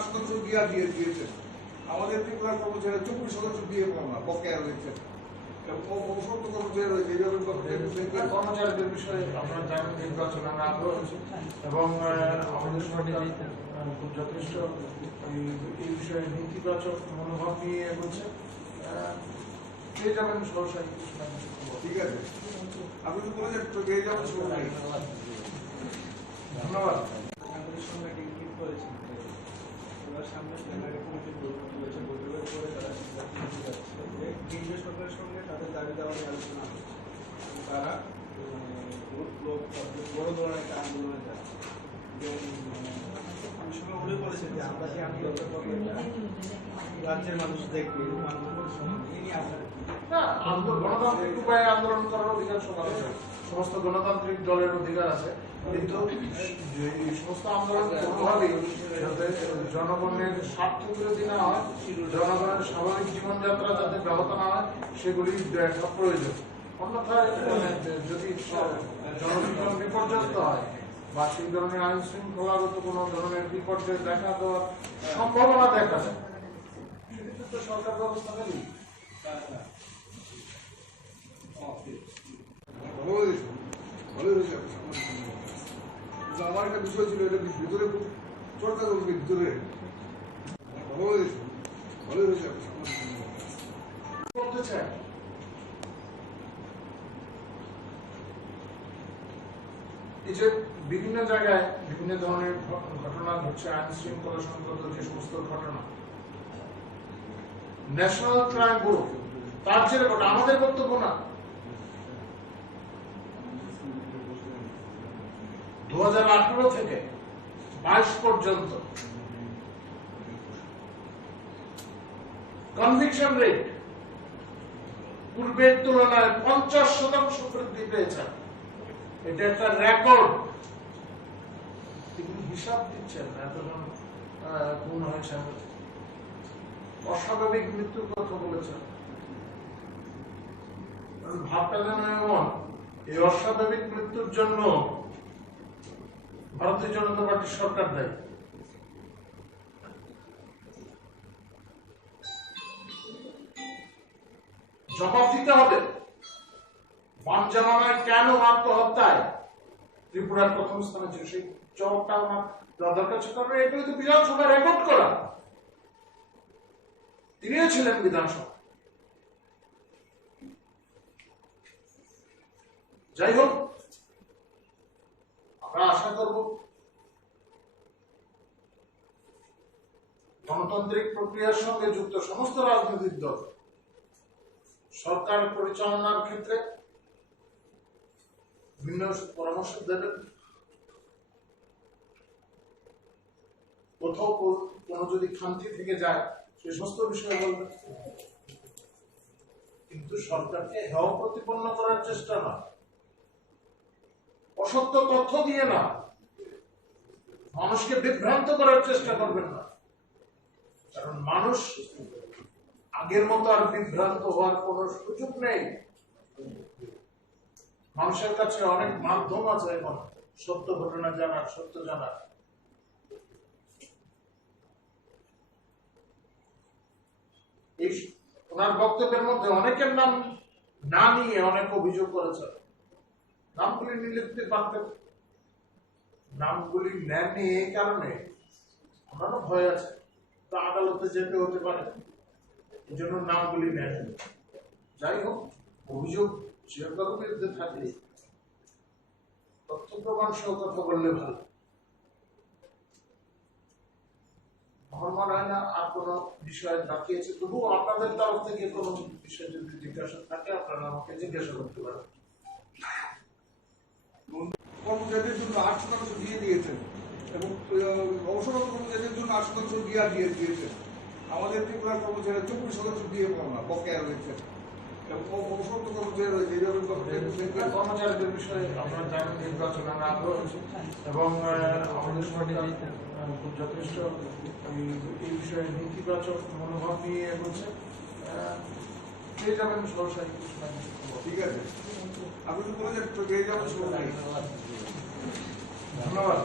8% বিয়া দিয়ে দিয়েছেন। আমাদের ত্রিপুরার কর্মচারী 24% বিয়ে পাওনা বকেয়া রয়েছে এবং অবসর কর্মচারী রয়েছে। এইভাবে কর্মচারীদের বিষয়ে আপনারা জানেন নির্বাচন আমরা আগ্রহ হয়েছে এবং আমাদের সরকার খুব যথেষ্ট এই বিষয়ে নীতিবাচক মনোভাব নিয়ে এগোচ্ছে। পেয়ে যাবেন সহসাই ঠিক আছে, আপনি তো বলে যাচ্ছেন পেয়ে যাবেন সবাই। ধন্যবাদ। আমাদের সঙ্গে একটা ইঙ্গিত করেছেন এবার সামনে প্ল্যানারি কমিটির বৈঠক রয়েছে, বৈঠকের পরে তারা সিদ্ধান্ত নিতে যাচ্ছে যে কেন্দ্রীয় সরকারের সঙ্গে তাদের দাবি দেওয়া নিয়ে আলোচনা হচ্ছে। তারা বড় ধরনের একটা আন্দোলনে যাচ্ছে। আমি সময় উল্লেখ করেছেন যে আমরা যে আন্দোলনটা করবো রাজ্যের মানুষ দেখবে, গণতান্ত্রিক উপায়ে আন্দোলন করার অধিকার সবার আছে, সমস্ত গণতান্ত্রিক দলের অধিকার আছে, কিন্তু এই সমস্ত আন্দোলন কোনোভাবেই যাতে জনগণের স্বার্থ বিরোধী না হয়, জনগণের স্বাভাবিক জীবনযাত্রা যাতে ব্যাহত না হয় সেগুলি দেখা প্রয়োজন। অন্যথায় যদি জনজীবন বিপর্যস্ত হয় বা সেই ধরনের আইন শৃঙ্খলাগত কোনো ধরনের বিপর্যয় দেখা দেওয়ার সম্ভাবনা দেখা যায়, সেক্ষেত্রে তো সরকার ব্যবস্থা নেবে। আমার একটা বিষয় ছিল, এটা ভিতরে খুব চর্চা করবে ভিতরে ভালো হয়েছে করতে চায়। এই যে বিভিন্ন জায়গায় বিভিন্ন ধরনের ঘটনা ঘটছে, আইন শৃঙ্খলা সংক্রান্ত যে সমস্ত ঘটনা, ন্যাশনাল ক্রাইম ব্যুরো তার যে রেকর্ড, আমাদের বক্তব্য না, 2018 থেকে 22 পর্যন্ত কনভিকশন রেট পূর্বের তুলনায় 50% বৃদ্ধি পেয়েছে। এটা একটা রেকর্ড। তিনি হিসাব দিচ্ছেন এতজন খুন হয়েছে, অস্বাভাবিক মৃত্যুর কথা বলেছেন। ভাবটা যেন এমন, এই অস্বাভাবিক মৃত্যুর জন্য ভারতীয় জনতা পার্টির সরকার দায়ী। জবাব দিতে হবে। বাম জামানায় কেন আত্মহত্যায় ত্রিপুরার প্রথম স্থানে ছিল, সেই জবাবটা আমার দরকার ছিল। কারণ এগুলো তো বিধানসভা রেকর্ড করা, তিনিও ছিলেন বিধানসভা। যাই হোক, আমরা আশা করব গণতান্ত্রিক প্রক্রিয়ার সঙ্গে যুক্ত সমস্ত রাজনৈতিক দল সরকার পরিচালনার ক্ষেত্রে বিভিন্ন পরামর্শ দেবেন। কোথাও কোনো যদি খামতি থেকে যায় সে সমস্ত বিষয়ে বলবেন, কিন্তু সরকারকে হেয় প্রতিপন্ন করার চেষ্টা না, অসত্য তথ্য দিয়ে না, মানুষকে বিভ্রান্ত করার চেষ্টা করবেন না। কারণ মানুষ আগের মতো আর বিভ্রান্ত হওয়ার কোন সুযোগ নেই। মানুষের কাছে অনেক মাধ্যম আছে এখন সত্য ঘটনা জানার, সত্য জানার। এই ওনার বক্তব্যের মধ্যে অনেকের নাম না নিয়ে অনেক অভিযোগ করেছে। নামগুলি নিলে দিতে পারতেন, নামগুলি নেননি এই কারণে আমারও ভয় আছে, তো আদালতে যেতে হতে পারে, এই জন্য নামগুলি নেন। যাই হোক, অভিযোগ যে কারো বিরুদ্ধে থাকলে তথ্য প্রমাণ সহ কথা বললে ভালো। আমার মনে হয় না আর কোনো বিষয় বাকি আছে। তবুও আপনাদের তরফ থেকে কোনো বিষয় যদি জিজ্ঞাসা থাকে আপনারা আমাকে জিজ্ঞাসা করতে পারেন। কর্মচারীদের জন্য 8% দিয়ে দিয়েছেন এবং অবসররত কর্মচারীদের জন্য 8% বিয়া দিয়ে দিয়েছেন। আমাদের ত্রিপুরার কর্মচারী 24% বিয়ে পাওনা বকেয়া রয়েছে এবং অবসররত কর্মচারী রয়েছে। এইভাবে কর্মচারীদের বিষয়ে আপনারা জানেন নির্বাচন আমরা আগ্রহ হয়েছে এবং আমাদের সরকার খুব যথেষ্ট এই বিষয়ে নীতিবাচক মনোভাব নিয়ে এগোচ্ছে। পেয়ে যাবেন সহসাই। ঠিক আছে, আপনি তো বলে যাচ্ছেন পেয়ে যাবেন সবাই। ধন্যবাদ।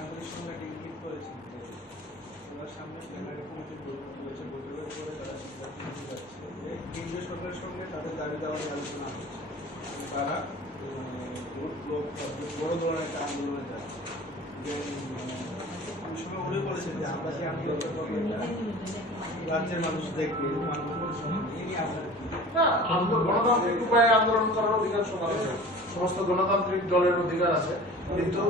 আমাদের সঙ্গে একটা ইঙ্গিত করেছেন এবার সামনে মনে করেছেন যে আমরা সেই আন্দোলনটা করবো, রাজ্যের মানুষ দেখবে, মানুষ এই নিয়ে আপনার কি? না, গণতান্ত্রিক উপায়ে আন্দোলন করার অধিকার সবার আছে, সমস্ত গণতান্ত্রিক দলের অধিকার আছে, কিন্তু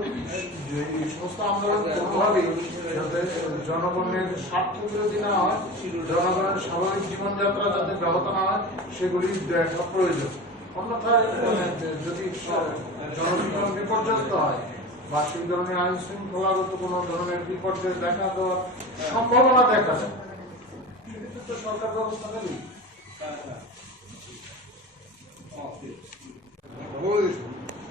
এই সমস্ত আন্দোলন কোনোভাবেই যাতে জনগণের স্বার্থ বিরোধী না হয়, জনগণের স্বাভাবিক জীবনযাত্রা যাতে ব্যাহত না হয়, সেগুলি দেখা প্রয়োজন। অন্যথায় যদি জনজীবন বিপর্যস্ত হয় বা সেই ধরনের আইন শৃঙ্খলাগত কোনো ধরনের বিপর্যয় দেখা দেওয়ার সম্ভাবনা দেখা যায়, সেক্ষেত্রে তো সরকার ব্যবস্থা নেবেই। বলে দিয়েছি।